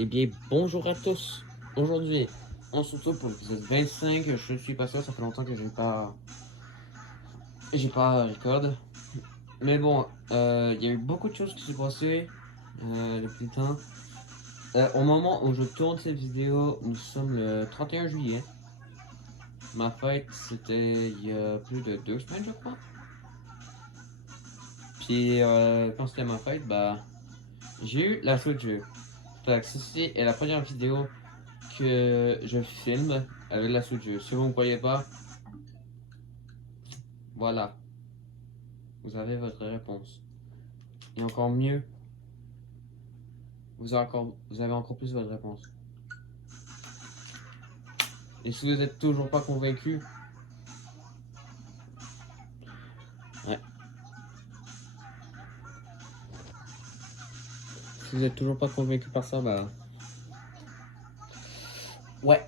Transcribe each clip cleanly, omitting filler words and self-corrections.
Eh bien, bonjour à tous. Aujourd'hui, on se retrouve pour l'épisode 25. Je suis pas sûr, ça fait longtemps que j'ai pas record. Mais bon, il y a eu beaucoup de choses qui se sont passées depuis le temps. Au moment où je tourne cette vidéo, nous sommes le 31 juillet. Ma fête, c'était il y a plus de 2 semaines, je crois. Puis, quand c'était ma fête, bah, j'ai eu la Switch. Fait que ceci est la première vidéo que je filme avec la Switch. Si vous ne me croyez pas, voilà, vous avez votre réponse. Et encore mieux, vous avez encore plus votre réponse. Et si vous n'êtes toujours pas convaincu, ouais. Si vous n'êtes toujours pas convaincu par ça, bah. Ouais.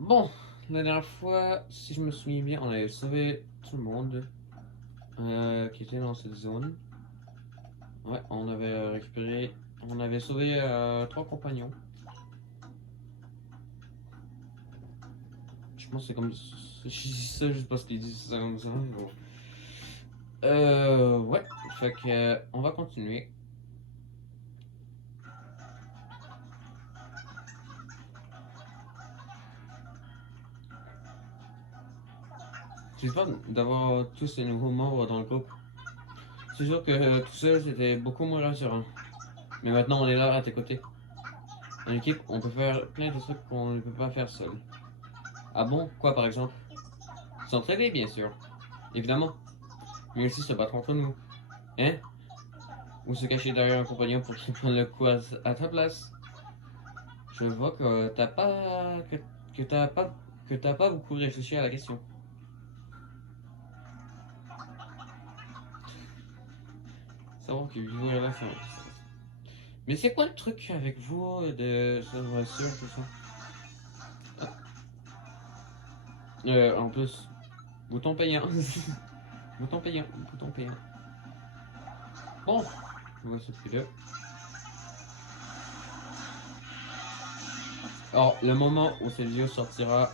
Bon, la dernière fois, si je me souviens bien, on avait sauvé tout le monde qui était dans cette zone. Ouais, on avait récupéré. On avait sauvé 3 compagnons. Je pense que c'est comme. Je dis ça juste parce qu'ils disent ça comme ça. Bon. Ouais. Fait que, on va continuer. J'espère d'avoir tous ces nouveaux membres dans le groupe. C'est sûr que tout seul c'était beaucoup moins rassurant. Mais maintenant on est là à tes côtés. En équipe, on peut faire plein de trucs qu'on ne peut pas faire seul. Ah bon? Quoi par exemple? S'entraider bien sûr. Évidemment. Mais aussi se battre entre nous. Hein? Ou se cacher derrière un compagnon pour qu'il prenne le coup à ta place. Je vois que t'as pas. Que t'as pas beaucoup réfléchi à la question. Savoir que vivre là, ça. Mais c'est quoi le truc avec vous de cette voiture, tout ça? En plus, bouton payant. Bouton payant, bouton payant. Bon, on va s'occuper là. Alors, le moment où cette vidéo sortira,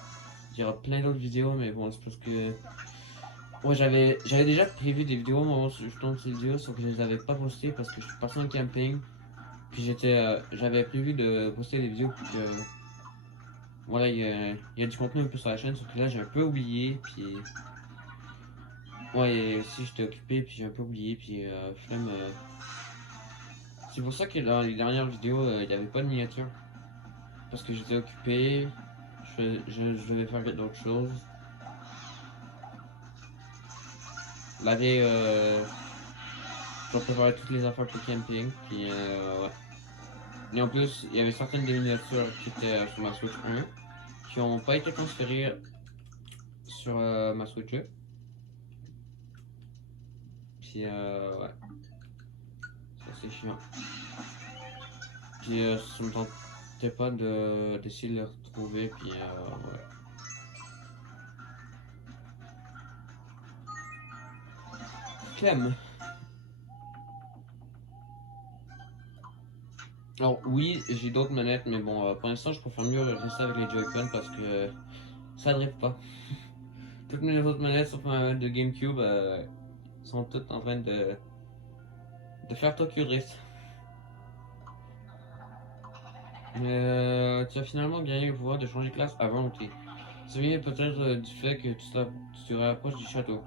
il y aura plein d'autres vidéos, mais bon, c'est parce que. Ouais, j'avais déjà prévu des vidéos au moment où je tourne ces vidéos, sauf que je les avais pas postées parce que je suis parti en camping. Puis j'avais prévu de poster des vidéos pour que. Voilà, il y a du contenu un peu sur la chaîne, sauf que là j'ai un peu oublié, puis. Ouais, si j'étais occupé, puis j'ai un peu oublié, puis flemme. C'est pour ça que dans les dernières vidéos, il n'y avait pas de miniature. Parce que j'étais occupé, je devais faire d'autres choses. Laver, je préparais toutes les affaires pour le camping, puis ouais. Et en plus, il y avait certaines des miniatures qui étaient sur ma Switch 1, qui n'ont pas été transférées sur ma Switch 2. Puis ouais, ça c'est chiant. Puis ça me tentait pas d'essayer de les retrouver, puis ouais. Clem. Alors oui, j'ai d'autres manettes, mais bon, pour l'instant, je préfère mieux rester avec les Joy-Con parce que ça drift pas. Toutes mes autres manettes, sauf ma manette de GameCube, sont toutes en train de faire Tokyo Drift. Mais tu as finalement gagné le pouvoir de changer de classe à volonté. Ça vient peut-être du fait que tu te rapproches du château.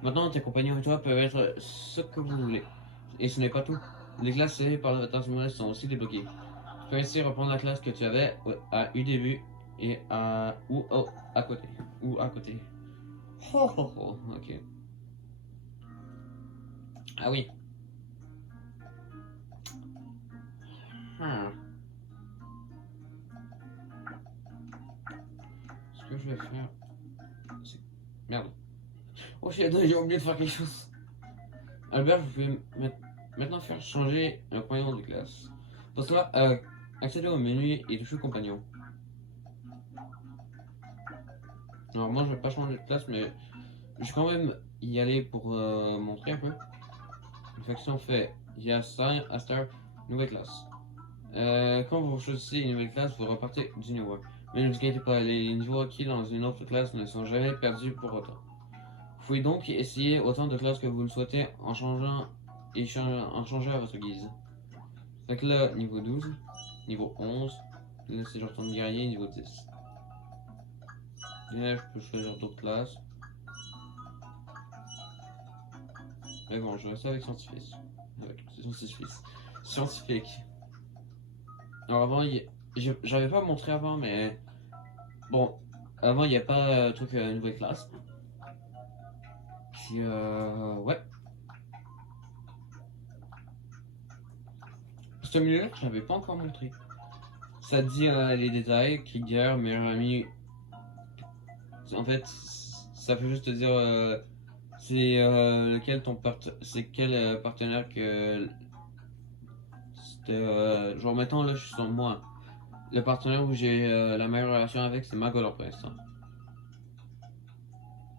Maintenant, tes compagnons et toi peuvent être ce que vous voulez. Et ce n'est pas tout. Les classes sévées par le temps sont aussi débloquées. Tu peux ainsi reprendre la classe que tu avais à UDB et à côté. Ou à côté. Oh oh oh, ok. Ah oui. Hmm. Ce que je vais faire. c'est- Merde. Oh shit, j'ai oublié de faire quelque chose. Albert, vous pouvez maintenant faire changer un compagnon de classe. Pour cela, accéder au menu et toucher compagnon. Alors moi je vais pas changer de classe, mais je vais quand même y aller pour montrer un peu. Fait que si on fait, il y a ça, Aster, nouvelle classe. Quand vous choisissez une nouvelle classe, vous repartez du niveau 1. Mais ne vous inquiétez pas, les niveaux acquis dans une autre classe ne sont jamais perdus pour autant. Vous pouvez donc essayer autant de classes que vous le souhaitez en changeant à votre guise. Fait que là, niveau 12, niveau 11, là si je retourne guerrier, niveau 10. Et là, je peux choisir d'autres classes. Mais bon, je vais rester avec scientifique. Scientifique. Alors avant, j'avais pas montré avant, mais bon, avant il n'y a pas truc nouvelle classe. Puis ouais. Ce milieu-là, je l'avais pas encore montré. Ça dit les détails, qui guerre, meilleur ami. En fait, ça peut juste te dire c'est quel partenaire que c'était genre mettons là je suis sur moi. Le partenaire où j'ai la meilleure relation avec c'est Magolor pour l'instant.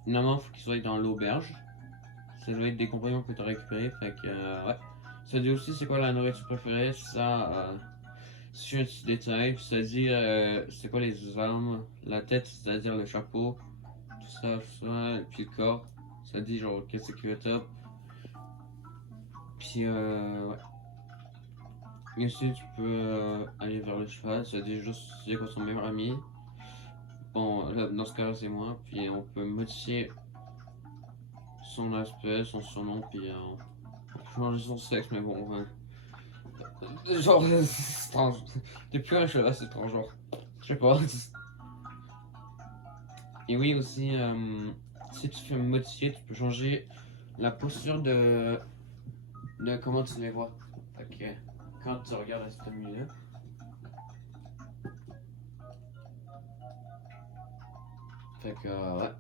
Finalement il faut qu'il soit dans l'auberge. Ça doit être des compagnons que tu as récupérés. Fait que ouais. Ça dit aussi c'est quoi la nourriture préférée. Ça c'est un petit détail. Puis ça dit c'est quoi les armes. La tête c'est-à-dire le chapeau. Tout ça. Puis le corps. Ça dit genre qu'est-ce que tu top. Puis ouais. Ici tu peux aller vers le cheval. Ça dit juste c'est quoi son meilleur ami. Bon là, dans ce cas-là c'est moi. Puis on peut modifier son aspect, son surnom. Puis on peut changer son sexe. Mais bon. Genre c'est étrange. T'es plus un cheval c'est étrange genre. Je sais pas. Et oui aussi si tu fais modifier tu peux changer la posture de comment tu les vois. Ok. Quand tu regardes à ce milieu. Fait que ouais,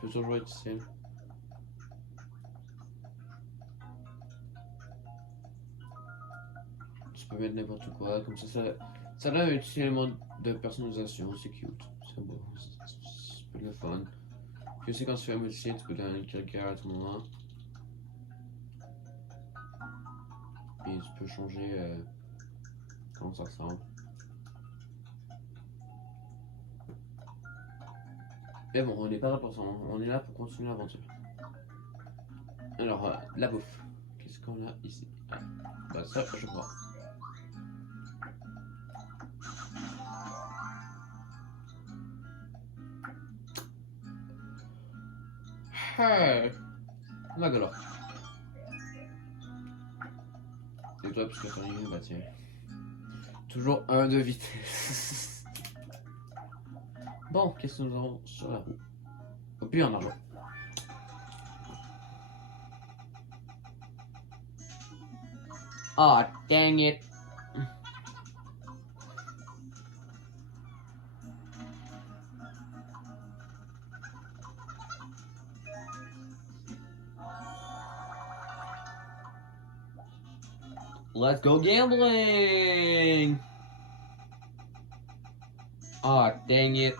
peut toujours être utile. Tu peux mettre n'importe quoi, comme ça donne un petit élément de personnalisation, c'est cute, c'est beau, c'est le fun. Puis aussi quand tu fais un modifier, tu peux donner quelqu'un à tout moment. Et tu peux changer comment ça ressemble. Mais bon, on n'est pas là pour ça, on est là pour continuer l'aventure. Alors, la bouffe. Qu'est-ce qu'on a ici? Ah, bah ça, je crois. Hey Magolor. Et toi, puisque t'en es bah tiens. Toujours un de vitesse. Bon, qu'est-ce que nous avons sur la roue? Oh, puis en argent. Ah, oh, dang it. Let's go gambling! Ah, oh, dang it.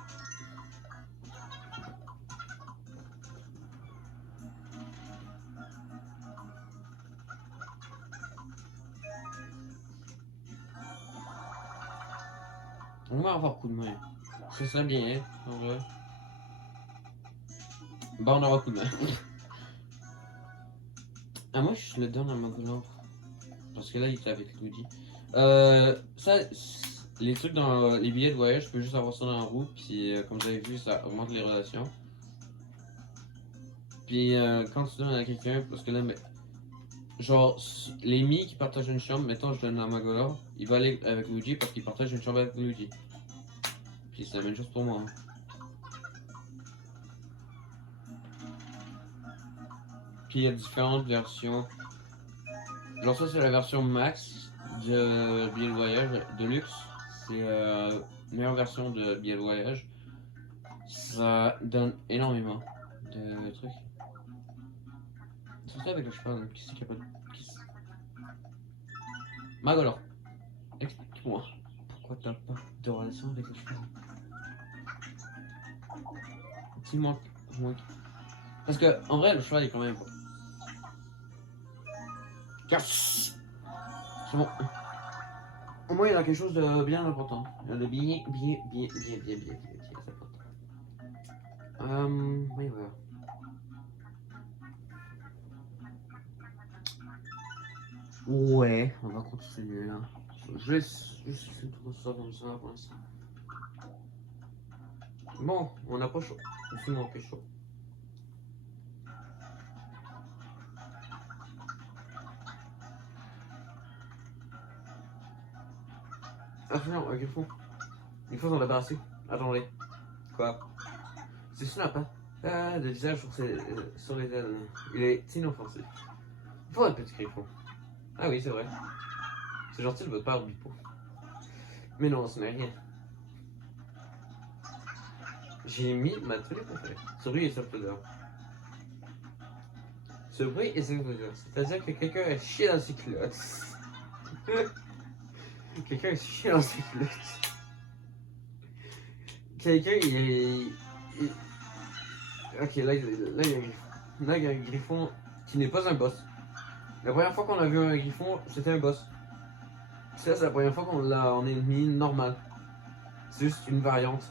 On va avoir coup de main. Ce serait bien, en vrai. Bon, on aura coup de main. Ah, moi, je le donne à Magolor. Parce que là, il est avec Luigi. Ça, les trucs dans les billets de voyage, je peux juste avoir ça dans la roue. Puis, comme vous avez vu, ça augmente les relations. Puis, quand tu donnes à quelqu'un, parce que là, mais, genre, les Mi qui partagent une chambre, mettons, je donne à Magolor, il va aller avec Luigi parce qu'il partage une chambre avec Luigi. Puis, c'est la même chose pour moi. Puis, il y a différentes versions. Genre, ça, c'est la version max de billet de voyage de luxe. C'est la meilleure version de billet de voyage. Ça donne énormément de trucs. C'est ça avec le cheval, qui c'est qui a pas de. Magolor, explique-moi. Pourquoi t'as pas de relation avec le cheval? Dis-moi. Parce que, en vrai, le cheval est quand même. Yes! C'est bon. Au moins, il y a quelque chose de bien important. Il y a de bien important. Oui, voilà. Ouais, on va continuer là. Juste tout ça comme ça pour l'instant. Bon, on approche. On finit en quelque chose. Ah non, un griffon. Il faut s'en débarrasser. Attendez. Quoi? C'est snap, hein? Ah, le visage sur les ailes. Il est inoffensif. Il faut un petit griffon. Ah oui, c'est vrai. C'est gentil de votre part, Bipo. Mais non, ce n'est rien. J'ai mis ma tenue préférée. Ce bruit et cette odeur. Ce bruit et cette odeur. C'est-à-dire que quelqu'un a chié dans ses culottes. Quelqu'un a chié dans ses culottes. Quelqu'un, Ok, là, il y a un griffon. Là, il y a un griffon qui n'est pas un boss. La première fois qu'on a vu un griffon, c'était un boss. Ça, c'est la première fois qu'on l'a en ennemi normal. C'est juste une variante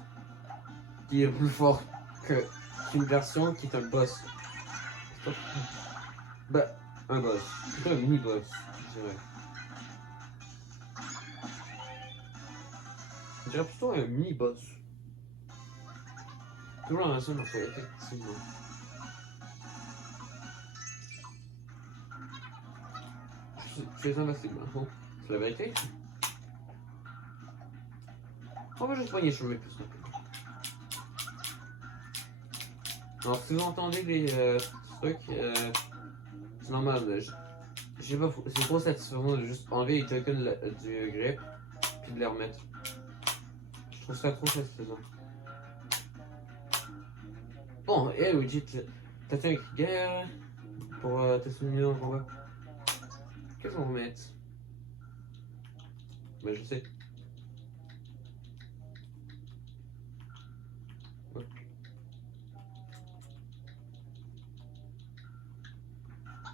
qui est plus forte qu'une version qui est un boss. Bah, un boss. Plutôt un mini-boss, je dirais. Je dirais plutôt un mini-boss. Toujours dans la scène, effectivement. Je suis invincible, hein. C'est la vérité. On va juste poigner sur mes puces. Alors, si vous entendez des trucs, c'est normal. Je sais pas, c'est trop satisfaisant de juste enlever les tokens du grip puis de les remettre. Je trouve ça trop satisfaisant. Bon, et Luigi, t'as fait un cri de guerre pour te souvenir dans le combat. Qu'est-ce qu'on va mettre? Ben, je sais.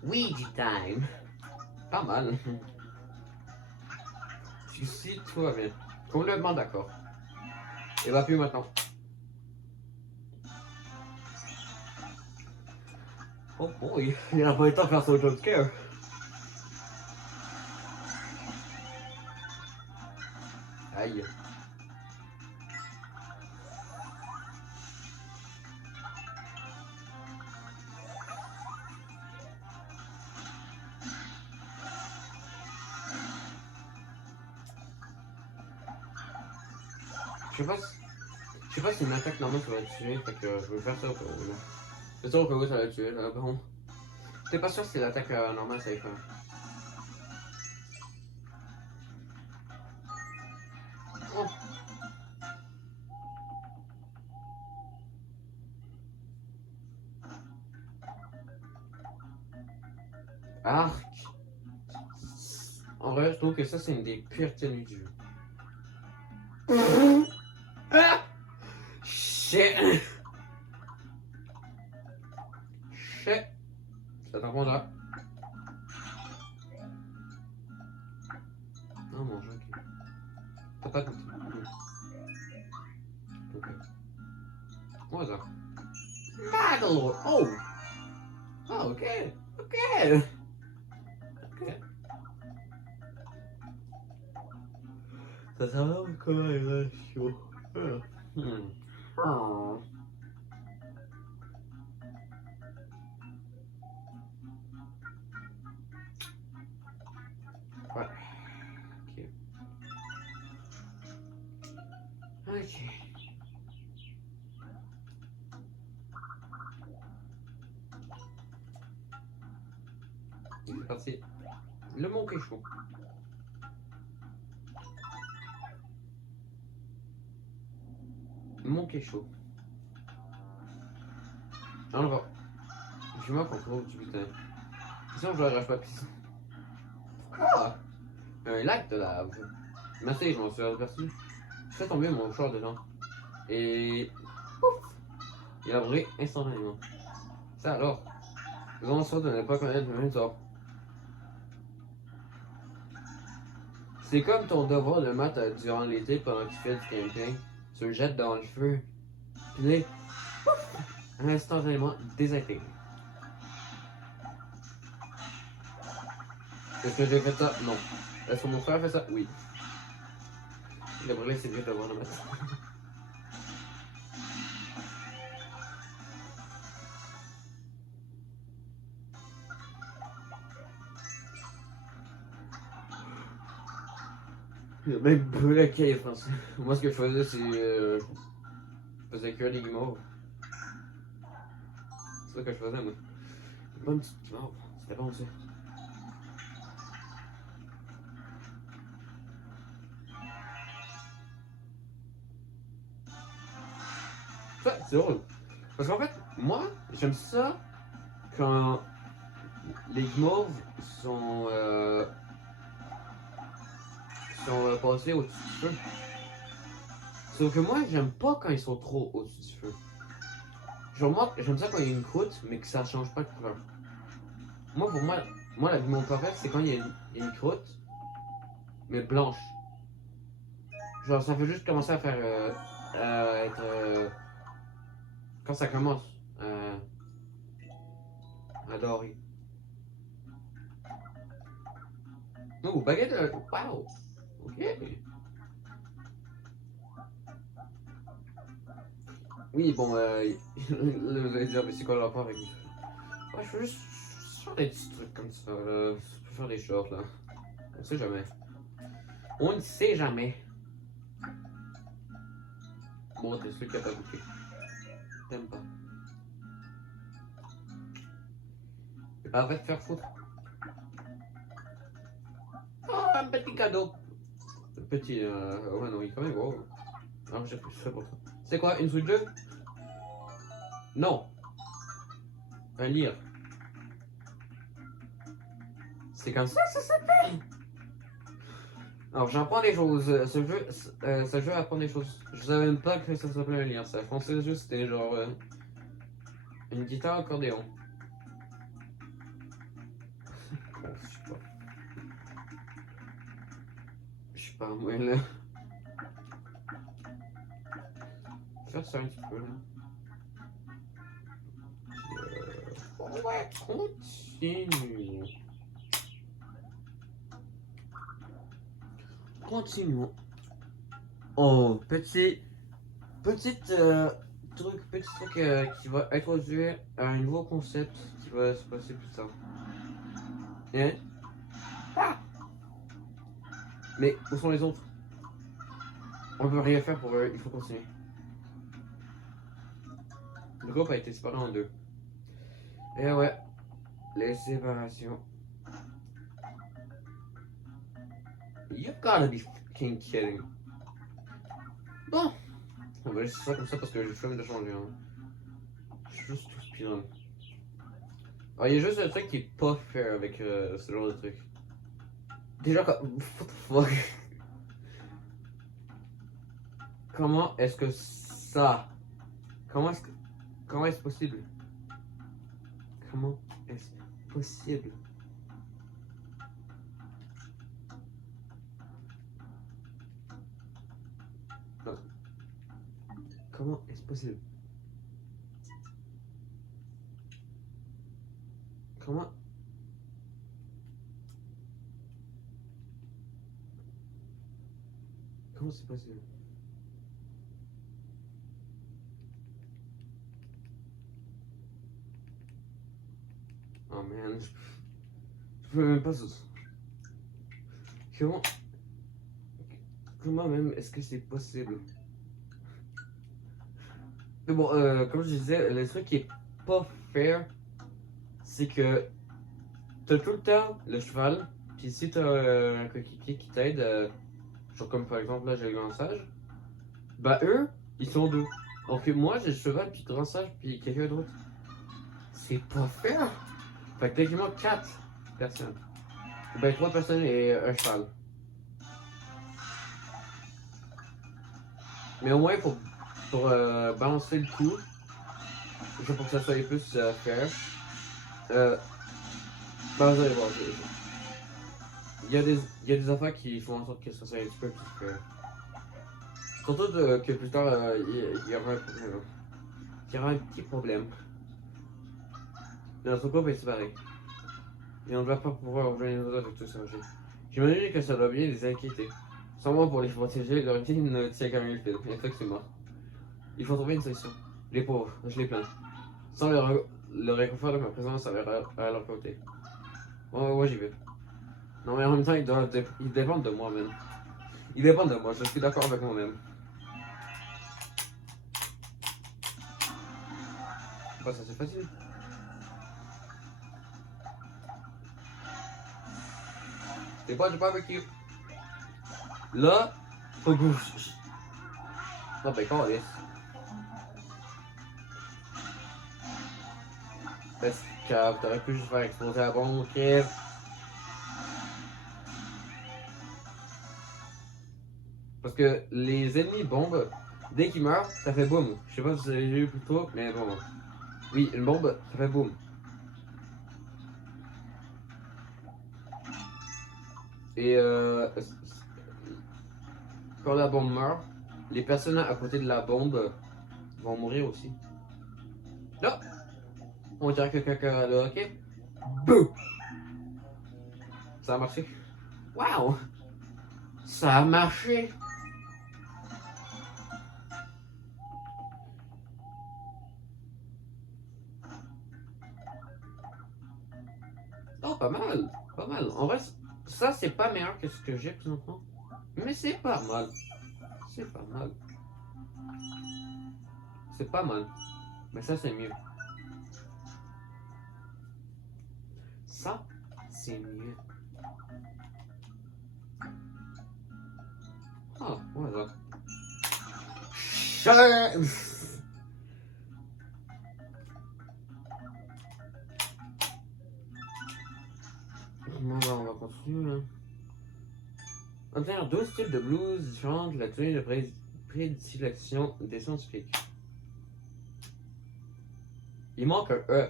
Ouija time! Pas mal. Si tout va bien. Complètement d'accord. Et va plus maintenant. Oh boy, il a pas le temps de faire son jumpscare. Aïe. Je sais pas si une attaque normale ça va le tuer, fait que je vais faire ça au cas où. C'est sûr au cas où ça va le tuer, là, bon. T'es pas sûr si l'attaque normale ça va faire. Oh. Arc. En vrai, je trouve que ça c'est une des pires tenues du jeu. Ah! Shit! Shit! Ça t'en prendra. Non, mon jeu, ok. T'as pas de goût. Ok. Quoi ça? Magolor! Oh! Ah, ok! Ok! Ok. Ça sert à quoi les ratios? Oh. Ouais. Ok. Ok. C'est parti. Le mont Quéchaud. Mont Quéchaud. Alors, je moi contrôle du butin. Sinon, je l'arrache pas pis. Ah! Un lac de lave. Merci, je m'en suis aperçu. Je fais tomber mon short dedans. Et. Pouf! Il a brûlé instantanément. Ça alors. Faisons en sorte de ne pas connaître le même sort. C'est comme ton devoir de maths durant l'été pendant que tu fais du camping. Tu le jettes dans le feu. Puis là, instantanément désintégré. Est-ce que j'ai fait ça? Non. Est-ce que mon frère fait ça? Oui. Il a brûlé ses vieux devoirs de maths. Il a même brûlé le cahier français. Moi, ce que je faisais, c'est. Je faisais cuire des guimauves. C'est ça que je faisais, moi. Une bonne petite guimauve. C'était bon, ça. Ça, c'est drôle. Parce qu'en fait, moi, j'aime ça quand les guimauves sont passés au-dessus du feu. Sauf que moi, j'aime pas quand ils sont trop au-dessus du feu. Genre, moi, j'aime ça quand il y a une croûte, mais que ça change pas de couleur. Moi, pour moi la guimauve parfaite, c'est quand il y a une croûte, mais blanche. Genre, ça fait juste commencer à faire être. Quand ça commence à dorer. Oh, baguette, wow! Ok! Oui, bon, là, vous allez dire, mais c'est quoi le rapport avec. Ouais, je veux juste faire des petits trucs comme ça, là. Je peux faire des shorts, là. On sait jamais. On ne sait jamais. Bon, t'es sûr qu'il a pas goûté. T'aimes pas. C'est pas vrai de faire foutre. Oh, un petit cadeau. Petit, ouais, non, il est quand même gros. Alors, j'ai pris ça pour toi. C'est quoi, une Switch 2? Non. Un lire. C'est comme ça s'appelle. Alors, j'apprends des choses. Ce jeu apprend des choses. Je savais même pas que ça s'appelait un lire. Ça, je pensais juste que c'était genre une guitare accordéon. Bon, je sais pas. Je sais pas, moi là. Faire ça un petit peu là. Ouais, continue. Continuons. Oh, petit truc qui va introduire un nouveau concept qui va se passer plus tard. Hein? Ah! Mais où sont les autres? On peut rien faire pour eux, il faut continuer. Le groupe a été séparé en deux. Et ouais, les séparations. You gotta be fucking kidding. Bon, on va laisser ça comme ça parce que j'ai flemme de changer. Hein. Je suis juste tout speedrun. Ah, il y a juste un truc qui est pas fair avec ce genre de truc. Déjà, what the fuck? Comment est-ce que ça? Comment est-ce possible? Comment est-ce possible? Non. Comment est-ce possible? Comment? Comment c'est possible? Oh man, je peux même pas ça. Comment même est-ce que c'est possible? Mais bon, comme je disais, le truc qui est pas fair, c'est que t'as tout le temps le cheval, puis si t'as un coéquipier qui t'aide, genre comme par exemple là j'ai le grand sage, bah eux, ils sont deux. Alors que moi j'ai le cheval, puis le grand sage, puis quelqu'un d'autre. C'est pas fair! Fait que techniquement 4 personnes. Ben 3 personnes et un cheval. Mais au moins pour balancer le coup, pour que ça soit plus fair. Ben vous allez voir. il y a des affaires qui font en sorte que ça soit un petit peu plus. Surtout que plus tard, il y aura un problème. Il y aura un petit problème. Notre couple est séparé. Et on ne va pas pouvoir rejoindre les autres avec tout ça. J'imagine que ça doit bien les inquiéter. Sans moi pour les protéger, leur vie ne tient qu'à rien le fil. Effectivement. Il faut trouver une solution. Les pauvres, je les plains. Sans le réconfort de ma présence à leur côté. Ouais, j'y vais. Non, mais en même temps, ils dépendent de moi, même. Ils dépendent de moi, je suis d'accord avec moi-même. Bah, ça c'est facile. C'est pas du barbecue. Là, faut que vous. Ah, ben, calisse. Parce que t'aurais pu juste faire exploser la bombe, ok? Parce que les ennemis bombes, dès qu'ils meurent, ça fait boum. Je sais pas si vous avez vu plus tôt, mais bon. Oui, une bombe, ça fait boum. Et quand la bombe meurt, les personnes à côté de la bombe vont mourir aussi. Là, on dirait que quelqu'un a le hockey. Bouh! Ça a marché. Wow! Ça a marché! Oh, pas mal! Pas mal. En vrai, ça, c'est pas meilleur que ce que j'ai présentement. Mais c'est pas mal. C'est pas mal. C'est pas mal. Mais ça, c'est mieux. Ça, c'est mieux. Ah, voilà. Bon, on va continuer. Hein. Obtenir 12 types de blues différents de la tenue de prédilection des scientifiques. Il manque un E.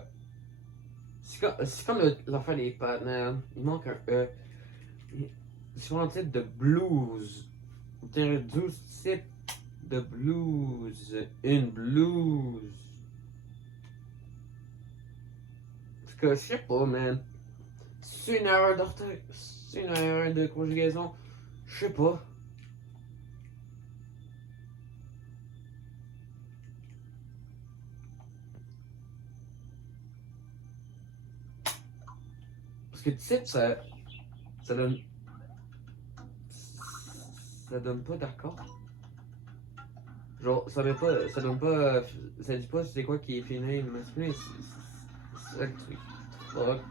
C'est comme l'affaire des pattes, il manque un E. Différents types de blues. Obtenir 12 types de blues. Une blues. Parce que je sais pas, man. C'est une erreur d'orthographe. C'est une erreur de conjugaison. Je sais pas. Parce que type, ça donne. Ça donne pas d'accord. Genre, ça donne pas. Ça dit pas c'est quoi qui est féminin et masculin. C'est ça le truc. Fuck.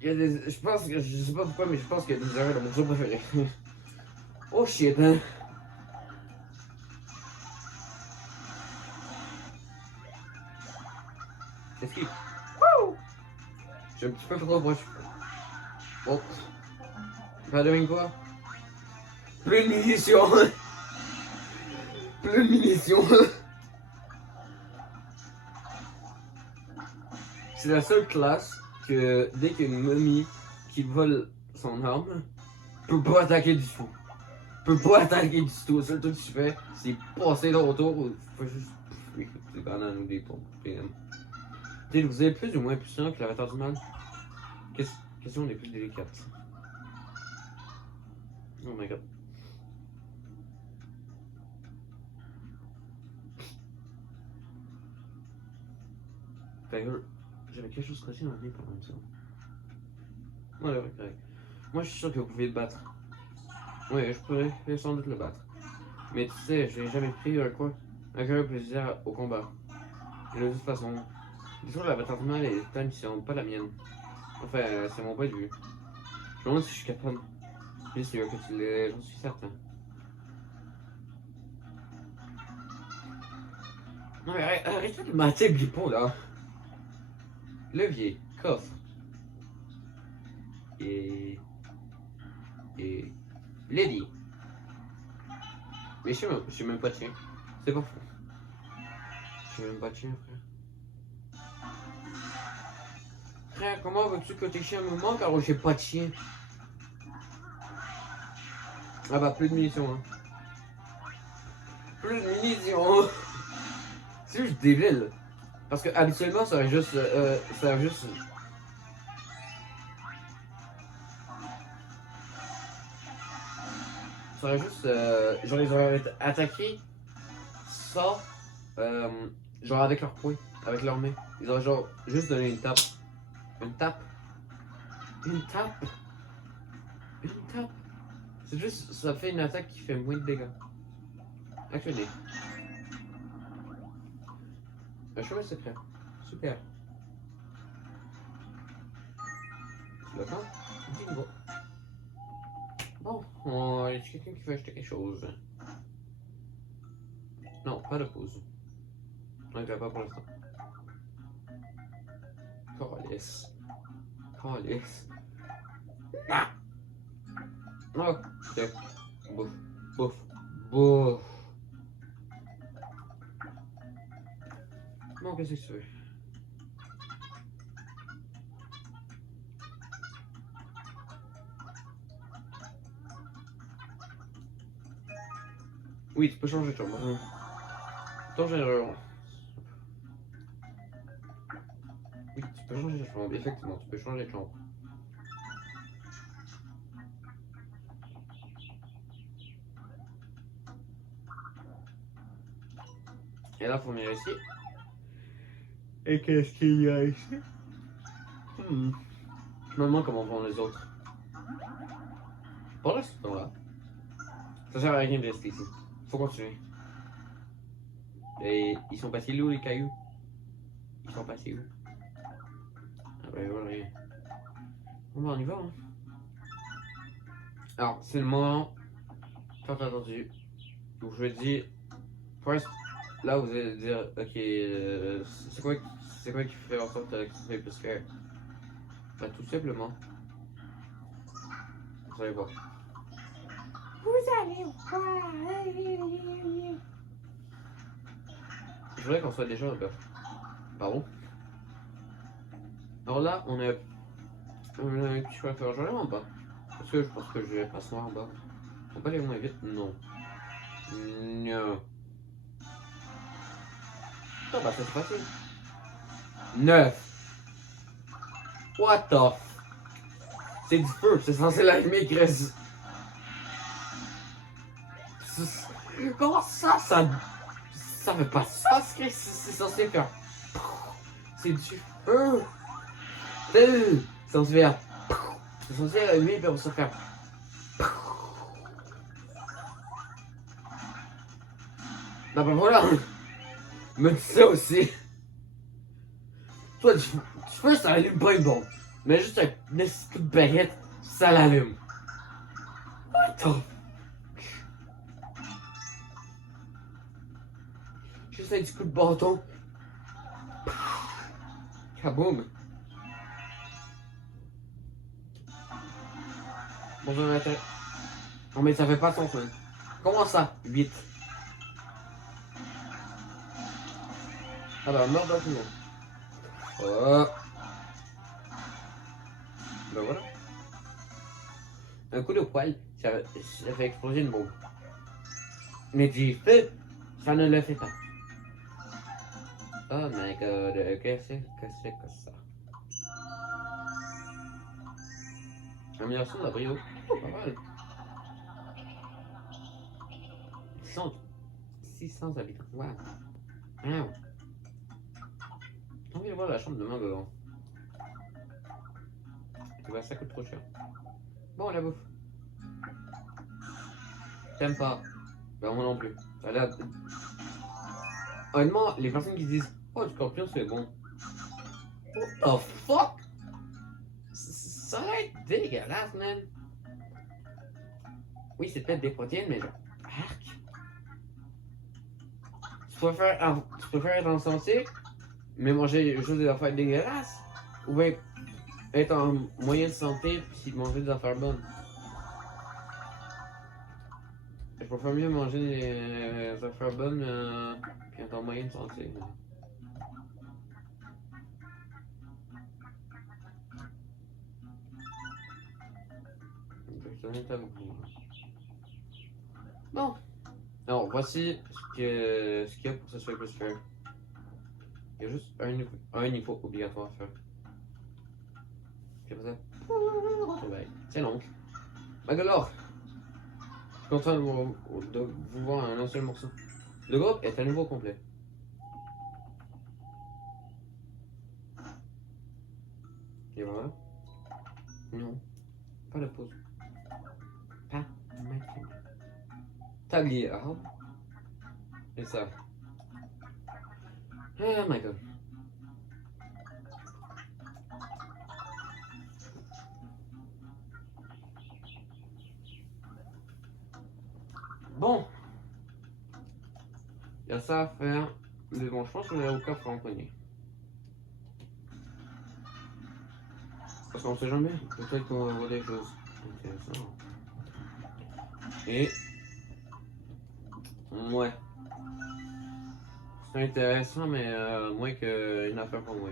Il y a des. Je pense que. Je sais pas pourquoi, mais je pense qu'il y a des erreurs dans mon jeu préféré. Oh shit, hein. Esquive. Wouh! J'ai un petit peu trop proche. Oh. Pas de quoi? Plus de munitions! Plus de munitions! C'est la seule classe que dès qu'il y a une momie qui vole son arme, peut pas attaquer du tout. Peut pas attaquer du tout. Le seul truc que tu fais, c'est passer là autour ou faut juste écouter des bananes ou des pompes. Vous êtes plus ou moins puissant que l'avatar du mal? Question les plus délicates. Oh my god. Fait que j'avais quelque chose précis dans la vie pendant ça. Ouais, correct. Moi, je suis sûr que vous pouvez le battre. Ouais, je pourrais sans doute le battre. Mais tu sais, je n'ai jamais pris un cœur plaisir au combat. Et de toute façon, toujours la bataille mal est ta mission, pas la mienne. Enfin, c'est mon point de vue. Je me demande si je suis capable. Puis c'est que tu l'es, j'en suis certain. Non mais arrête de mater Blipon là. Levier, coffre. Et Lady. Mais je suis même pas de chien. C'est pas fou. Je suis même pas de chien, frère. Frère, comment veux-tu que tes chiens me manquent alors j'ai pas de chien? Ah bah, plus de munitions, hein. Plus de munitions! C'est juste débile. Parce que habituellement, ça aurait juste. Ça aurait juste. Ça aurait juste. Genre, ils auraient attaqué ça. Genre avec leurs poings, avec leurs mains. Ils auraient genre juste donné une tape. Une tape. Une tape. Une tape. C'est juste. Ça fait une attaque qui fait moins de dégâts. Actually. Un chemin secret. Super. Tu l'attends? Bingo. Bon, y a quelqu'un qui veut acheter quelque chose? Non, pas de pause. On ne pas pour l'instant. Calice. Calice. Ah! Ok. Bouffe. Bouffe. Bouffe. Bon, qu'est-ce que tu veux? Oui, tu peux changer de chambre. Attends, j'ai... Oui, tu peux changer de chambre. Effectivement, tu peux changer de chambre. Et là, faut venir ici. Et qu'est-ce qu'il y a ici? Je me demande comment vont les autres. Pour l'instant, là. Ça sert à rien de rester ici. Faut continuer. Et ils sont passés où les cailloux? Ils sont passés où? Ah ben voilà. Bon ben on y va hein. Alors c'est le moment tant attendu où je dis first là vous allez dire ok c'est quoi qui fait en sorte que c'est plus clair? Ben tout simplement vous allez voir. Vous allez voir. Je voudrais qu'on soit déjà là-bas. Pardon? Alors là on a un petit choix à faire. Je vais aller en bas. Parce que je pense que je vais passer en bas. On peut aller moins vite? Non. Non. Ah bah ça c'est facile. 9. What the f... C'est du feu, c'est censé l'allumer, Chris. Comment ça, ça fait pas ça, Chris? C'est censé faire... C'est du feu. C'est censé faire... C'est censé allumer, puis on va se faire... Bah ben voilà. Me dis ça aussi. Toi, du feu, ça allume pas une bombe. Mais juste un petit coup de baguette, ça l'allume. What the... Juste un petit coup de bâton. Kaboom. Bonjour matin. Non mais ça fait pas son fun. Comment ça? 8. Ah bah mort dans tout le monde. Oh. Ben voilà. Un coup de poil, ça fait exploser une bombe. Mais du feu, ça ne le fait pas. Oh my god, qu'est-ce que c'est que ça? Amélioration de la brio. Oh, pas mal. 600 habitants. Wow. Wow. On vient voir la chambre de main devant. Tu vois, ça coûte trop cher. Bon, la bouffe. T'aimes pas? Ben moi non plus. Voilà. Honnêtement, les personnes qui disent oh, le scorpion c'est bon. What the fuck? Ça va être dégueulasse, man. Oui, c'est peut-être des protéines, mais genre. Arc. Tu préfères être en santé, mais manger juste des affaires dégueulasses? Ou bien être en moyenne santé, puis manger des affaires bonnes? Je préfère mieux manger des affaires bonnes, puis être en moyenne santé. honnête avec vous. Bon. Alors, voici ce qu'il y a pour que ce soit plus fair. Il y a juste un niveau obligatoire à faire. Puis après ça. C'est long. Magolor! Je suis content de vous voir en un seul morceau. Le groupe est à nouveau complet. Et voilà. Non. Pas de pause. Pas maintenant. Tagliare. Et ça. Oh my god. Bon. Il y a ça à faire. Mais bon, je pense que les avocats feront en premier. Parce qu'on sait jamais. Peut-être qu'on va voir des choses intéressantes. Et. Ouais. C'est intéressant, mais moins qu'une affaire pour moi.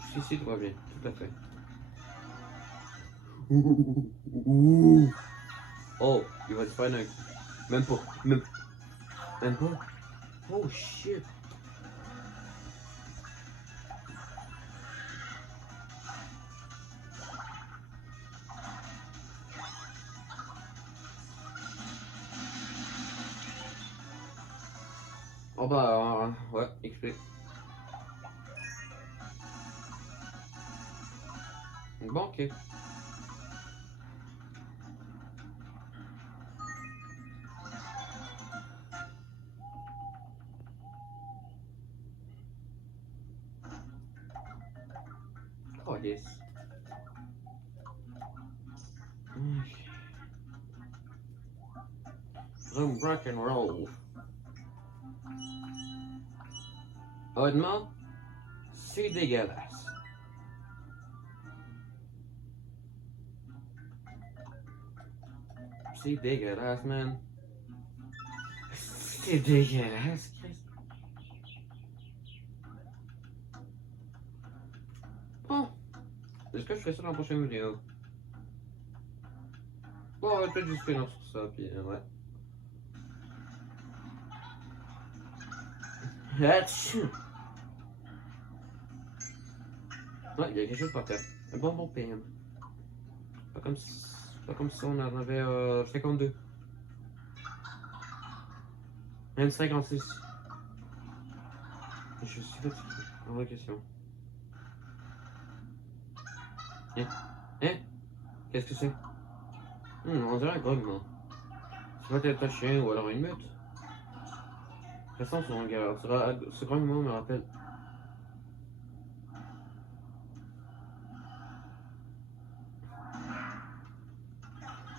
Jusqu'ici, tout va bien. Tout à fait. Oh, il va disparaître d'un coup. Même pas. Même pas. Oh shit. Oh bah, ouais, XP. Bon, ok. Oh, yes. Zoom rock and roll. Honnêtement, c'est dégueulasse. C'est dégueulasse, man. C'est dégueulasse, Chris. Bon. Est-ce que je ferai ça dans la prochaine vidéo? Bon, on va peut-être juste finir sur ça, puis ouais. Hatch! Ouais, il y a quelque chose par terre. Un bonbon PM. Pas comme si on en avait 52. Même 56. Je suis fatigué. En vraie question. Hein? Hein? Qu'est-ce que c'est? On dirait un grognement. C'est peut-être un chien ou alors une meute. De toute façon, ce grognement me rappelle.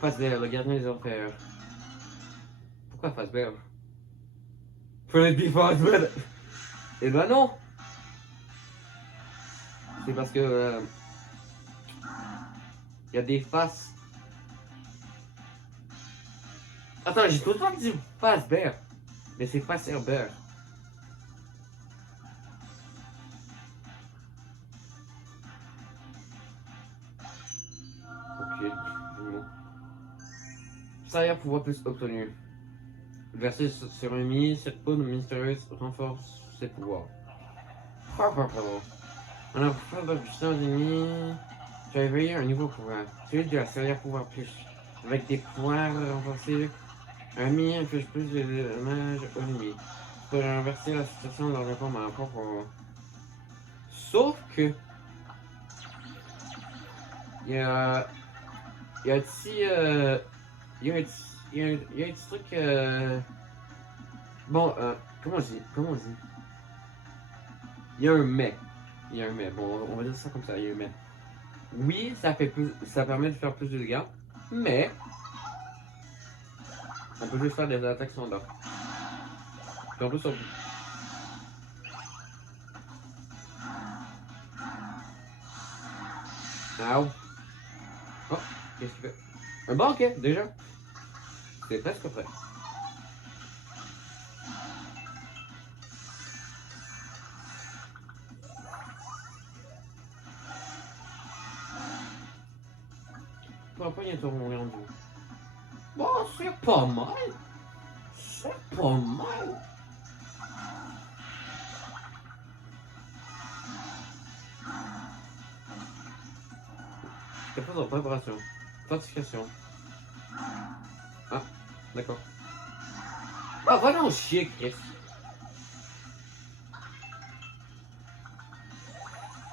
Fazbear, le gardien des enfers. Pourquoi Fazbear? Fallait be Fazbear! Eh ben non! C'est parce que. Y a des faces. Attends, j'ai tout le temps dit Fazbear. Mais c'est Fazbear. Ok, bon. Ça pouvoir plus obtenu. Versé sur un mi, cette poudre mystérieuse renforce ses pouvoirs. En apportant de puissance ennemie, tu as éveillé un nouveau pouvoir, celui de la Solaire Pouvoir Plus. Avec des pouvoirs renforcés, un mi inflige plus de dommages aux ennemis. Tu peux renverser la situation dans le forme à rapport au. Sauf que. Il y a. Il y a un petit. Il y a un petit truc. Bon, comment on dit? Comment on dit? Il y a un mais. Il y a un mais. Bon, on va dire ça comme ça. Il y a un mais. Oui, ça permet de faire plus de dégâts, mais on peut juste faire des attaques standards. Puis en plus, on... Ow. Oh, qu'est-ce qu'il fait? Un banquet, déjà. C'est presque prêt. combien de tours on est rendu? Bon, c'est pas mal. C'est pas mal. Capable de préparation. Fortification. Ah, d'accord. Ah, voilà, on chier, Chris.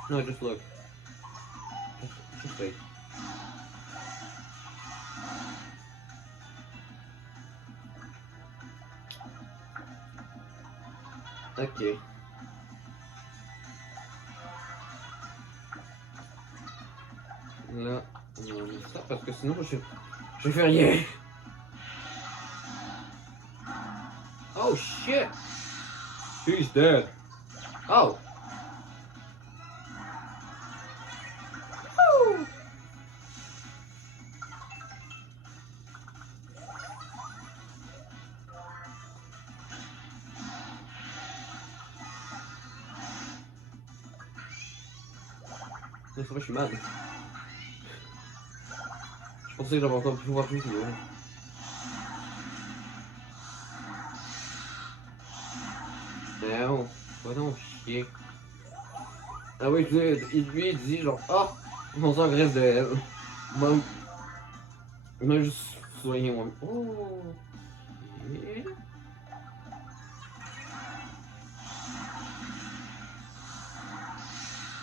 No, just look. Just wait. Ok. Là, on va mettre ça parce que sinon je fais rien. Oh shit! He's dead. Oh! Woo! Non, c'est vrai, je suis mal. Je pensais que j'avais encore pu voir plus, mais ouais. Non, va donc chier. Ah oui, lui il dit genre, ah, on s'engraisse de elle. Moi, moi juste soigner moi. Oh! Yeah.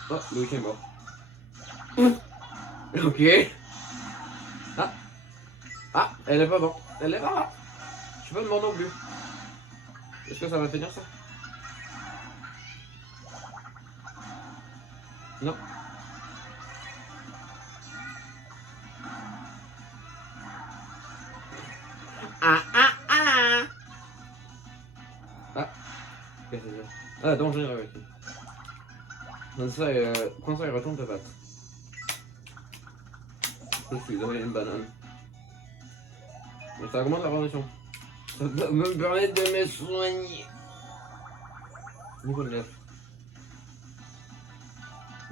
Oh, Louis est mort. Ok. Ah, ah, elle est pas morte. Elle est pas morte. Je suis pas mort non plus. Est-ce que ça va finir ça? Non. Ah, ah, ah! Ah, qu'est-ce que c'est ça? Ah, danger avec lui. Quand ça, il retourne te battre. Je suis dans une banane. Mais ça augmente la relation. Ça va me permettre de me soigner. Niveau 9.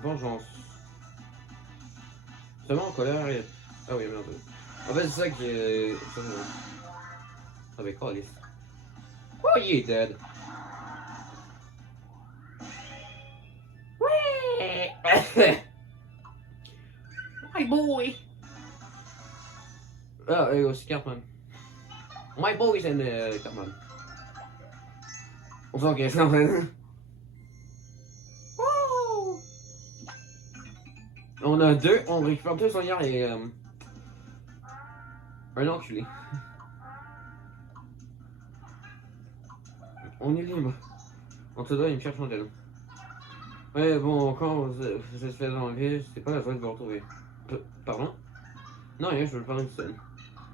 Vengeance. Seulement en colère et... Ah oui, merde. En fait, c'est ça qui est... Avec Alice. Oh, il est dead. Ouais. My boy. Ah, et aussi Cartman. My boy's in Cartman. On s'en casse en fait. On a deux, on récupère deux soigneurs et un enculé. On est libre. On te doit une pierre chandelle. Ouais, bon, quand vous êtes fait enlever, c'est pas la joie de vous retrouver. Pardon? Non, rien, je veux parler de scène.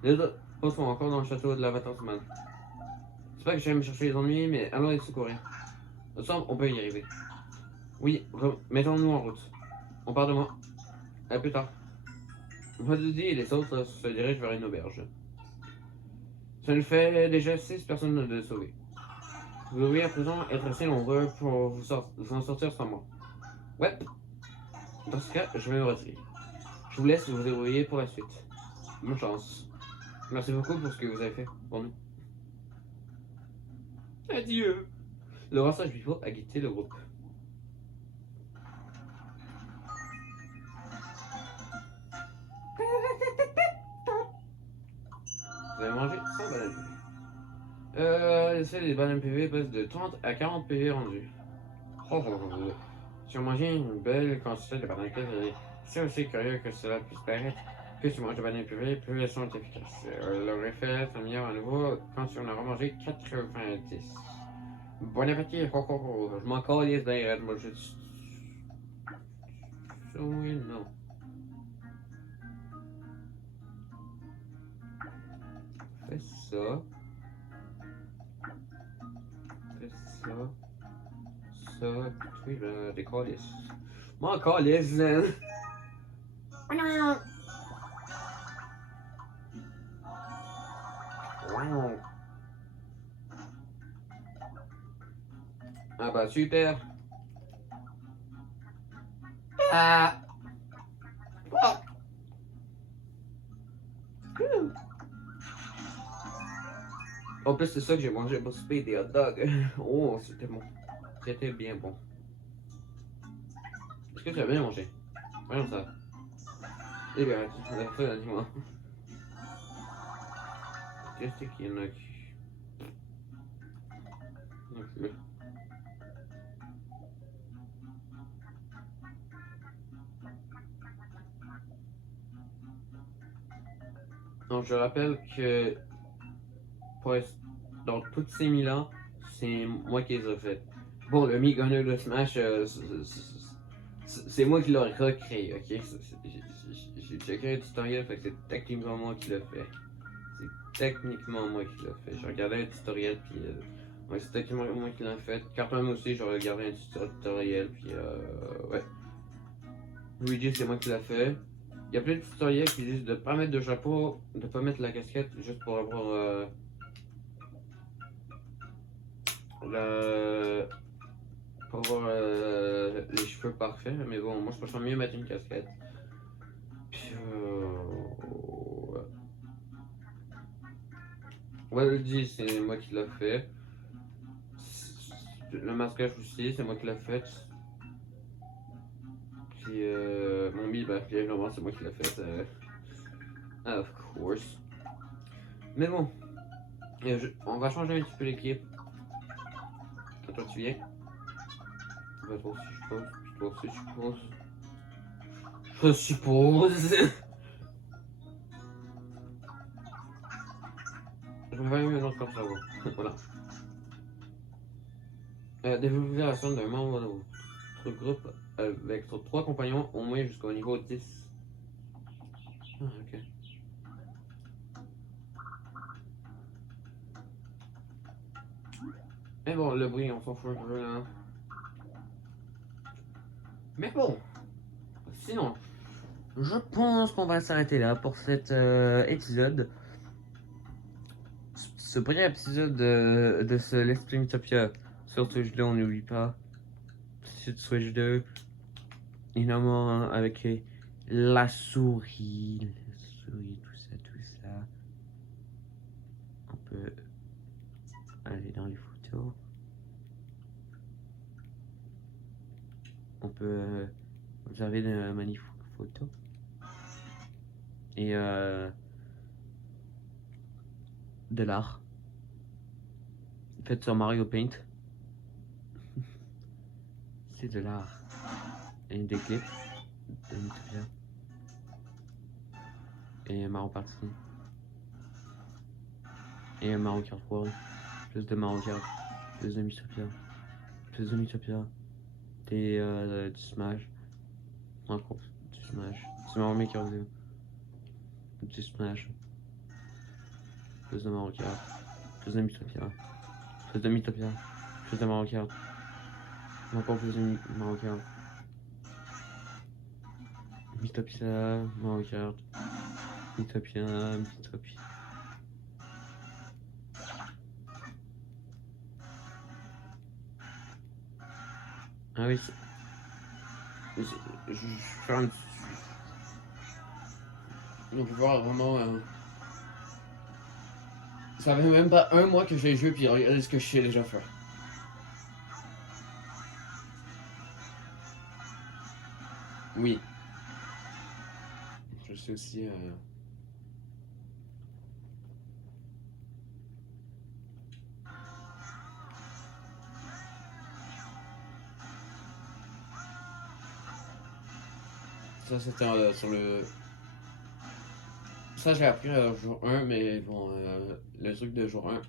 Les autres sont encore dans le château de la Vatersman. C'est pas que j'aime chercher les ennuis, mais allons les secourir. Ensemble, on peut y arriver. Oui, mettons-nous en route. On part de moi. À plus tard. Roddy et les autres se dirigent vers une auberge. Ça nous fait déjà 6 personnes de sauver. Vous devriez à présent être assez nombreux pour vous en sortir sans moi. Ouais. Dans ce cas, je vais me retirer. Je vous laisse vous débrouiller pour la suite. Bonne chance. Merci beaucoup pour ce que vous avez fait pour nous. Adieu. Le rassage pivot a quitté le groupe. Vous avez mangé 100 bananes PV. Les bananes PV passent de 30 à 40 PV rendus. Oh, oh, oh, oh. Si on mangeait une belle quantité de bananes PV, c'est aussi curieux que cela puisse paraître. Plus tu manges de bananes PV, plus elles sont efficaces. Leur effet s'améliore à nouveau quand on a remangé 90. Bon appétit, ho ho ho. Je m'en calisse d'ailleurs, moi je... Oui, non. Fais ça. Fais ça. Ça, puis là, des calices. M'en calisse, zen. Ah bah super. Ah. En plus, c'est ça que j'ai mangé pour souper, des hot dogs. Oh, c'était bon. C'était bien bon. Est-ce que tu as bien mangé? Voyons ça. Eh bien, tu l'as fait, dis-moi. Qu'est-ce qu'il y en a qui... Ok. Donc, je rappelle que pour dans toutes ces 1000 ans, c'est moi qui les ai fait. Bon, le Mi Gunner de Smash, c'est moi qui l'ai recréé, ok? J'ai checké un tutoriel, fait que c'est techniquement moi qui l'ai fait. C'est techniquement moi qui l'ai fait. J'ai regardé un tutoriel, puis ouais, c'est techniquement moi qui l'ai fait. Carton aussi, j'ai regardé un tutoriel, puis ouais. Luigi, c'est moi qui l'ai fait. Il y a plein de tutoriels qui disent de ne pas mettre de chapeau, de ne pas mettre la casquette juste pour avoir pour avoir les cheveux parfaits. Mais bon, moi je préfère mieux mettre une casquette. Puis ouais, Luigi, c'est moi qui l'ai fait. Le masquage aussi, c'est moi qui l'ai fait. Puis mon mi, ben, évidemment, c'est moi qui l'ai fait. Of course. Mais bon, on va changer un petit peu l'équipe. Toi, tu viens? Bah, toi aussi, je suppose. Puis toi aussi, je suppose. Je suppose. Je vais faire une autre comme ça, ouais. Voilà. Développer la somme d'un membre de votre groupe avec 3 compagnons au moins jusqu'au niveau 10. Ah, ok. Mais bon, le bruit, on s'en fout un peu là. Mais bon, sinon, je pense qu'on va s'arrêter là pour cet épisode. Ce premier épisode de ce Let's Play Mythopia sur Switch 2, on n'oublie pas. Sur Switch 2, évidemment, avec la souris, tout ça. On peut aller dans les photos. On peut observer de magnifiques photos. Et de l'art. Fait sur Mario Paint. C'est de l'art. Et des clips de Mythopia. Et Mario Party. Et Mario Kart World. Plus de Mario Kart. Plus de Mythopia. Plus de Mythopia. Du Smash. Encore du Smash. C'est Mario Maker 2. Du Smash. Plus de Mario Kart. Plus de Mythopia. Plus de Mythopia. Plus de Mario Kart. Encore plus de Mario Kart. Mythopia, Mario Kart. Mythopia. Ah oui, je fais un... On peut voir vraiment... Ça fait même pas un mois que j'ai joué, puis regardez ce que je sais déjà faire. Oui. Je sais aussi... Ça, c'était sur le... Ça, j'ai appris jour 1, mais bon, le truc de jour 1,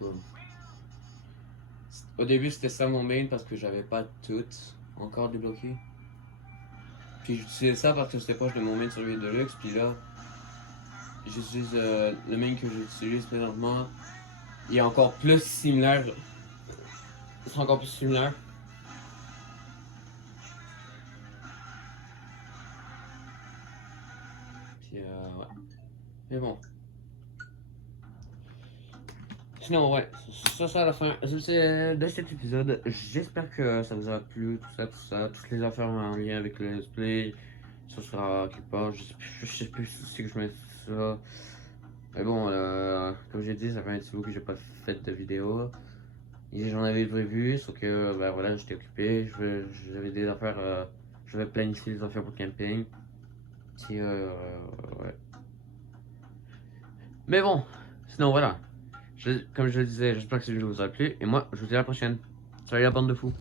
bon. Au début, c'était ça mon main parce que j'avais pas tout encore débloqué. Puis j'utilisais ça parce que c'était proche de mon main sur le Deluxe, puis là, j'utilise le main que j'utilise présentement. Il est encore plus similaire. C'est encore plus similaire. Puis ouais. Mais bon. Sinon, ouais, ça c'est la fin de cet épisode. J'espère que ça vous a plu, tout ça. Toutes les affaires en lien avec le let's play. Ça sera quelque part. Je sais plus si que je mets ça. Mais bon, comme j'ai dit, ça fait un petit bout que j'ai pas fait de vidéo. Et j'en avais prévu, sauf que ben voilà, j'étais occupé. J'avais des affaires. Je vais planifier des affaires pour le camping. Puis, ouais. Mais bon, sinon voilà. Comme je le disais, j'espère que cette vidéo vous a plu. Et moi, je vous dis à la prochaine. Salut la bande de fous.